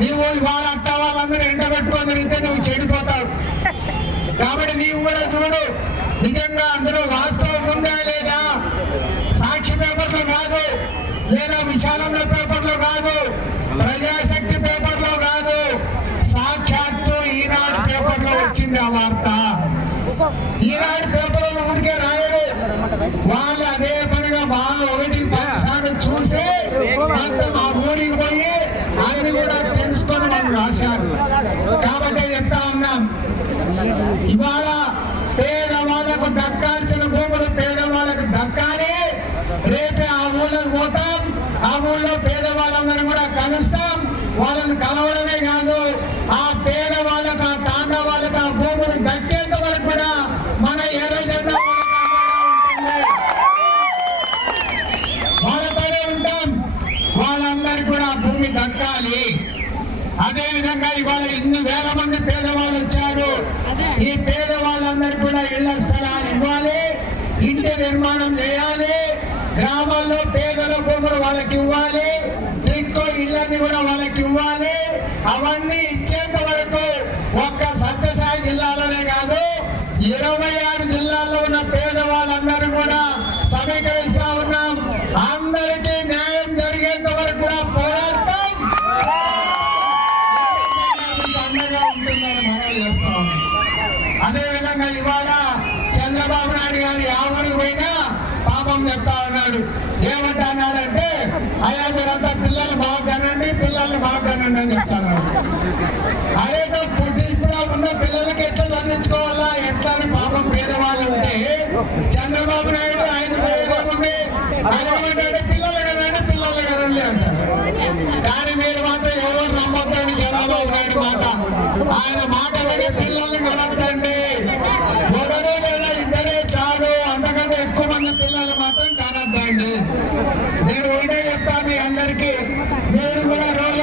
నీవు ఇవాళ అత్త వాళ్ళందరూ ఎండ పెట్టుకొని తిరిగితే నువ్వు చెడిపోతావు. కాబట్టి నీవు కూడా చూడు. నిజంగా అందులో వాస్తవం ఉందా లేదా? సాక్షి పేపర్లు కాదు. లేదా విశాలంలో పేపర్లో కాదు. ప్రజాశక్తి పేపర్లో కాదు. సాక్షాత్తు ఈనాడు పేపర్లో వచ్చింది ఆ వార్త. ఈనాడు పేపర్లో ఊరికే రాయరు. వాళ్ళు అదే పనిగా బాగా ఒకటి పదిసార్లు చూసి మొత్తం ఆ ఊరికి పోయి అన్ని కూడా తెలుసుకొని వాళ్ళు రాశారు కాబట్టి చెప్తా ఉన్నాం. ఇవాళ పేదవాళ్ళకు దక్కాల్సిన భూములు పేదవాళ్ళకు దక్కాలి. రేపే ఆ ఊళ్ళకు పోతాం. ఆ ఊళ్ళో పేదవాళ్ళందరూ కూడా కలుస్తాం. వాళ్ళని కలవడమే కాదు ఆ పేదవాళ్ళకు ఆ తాండా వాళ్ళకు ఆ భూములు దక్కేంత వరకు కూడా మన ఎర్ర జెండా వాళ్ళతోనే ఉంటాం. వాళ్ళందరికీ కూడా భూమి దక్కాలి. అదే విధంగా ఇవాళ ఇన్ని వేల మంది పేదవాళ్ళు వచ్చారు. ఈ పేదవాళ్ళందరికీ కూడా ఇళ్ళ స్థలాలు ఇవ్వాలి ఇంటి నిర్మాణం చేయాలి గ్రామాల్లో పేదల భూములు వాళ్ళకి ఇవ్వాలి ఇంకో ఇళ్ళని కూడా వాళ్ళకి ఇవ్వాలి. అవన్నీ ఇచ్చేంత వరకు ఒక్క సత్యసాయి జిల్లాలోనే కాదు ఇరవై ఆరు జిల్లాల్లో ఉన్న పేదవాళ్ళందరూ కూడా చేస్తా ఉంది అదే విధంగా ఇవాళ చంద్రబాబు నాయుడు గారు యావరికి పోయినా పాపం చెప్తా ఉన్నాడు. ఏమంటా అన్నాడంటే అయ్యా మీరంతా పిల్లలు బాగా కనండి పిల్లల్ని బాగా కనండి అని చెప్తాను అరే పుట్టి ఇప్పుడు ఉన్న పిల్లలకి ఎట్లా చదివించుకోవాలా? ఎట్లా అని పాపం పేదవాళ్ళు ఉంటే చంద్రబాబు నాయుడు ఆయన ఏముంది ఆయన ఏమంటాడు? పిల్లలు కనండి పిల్లలు కనండి అంటారు కానీ మీరు మాత్రం ఎవరు నమ్మొద్దని చంద్రబాబు నాయుడు మాట. ఆయన మాట నేను ఒకటే చెప్తా మీ అందరికీ మీరు కూడా రోజు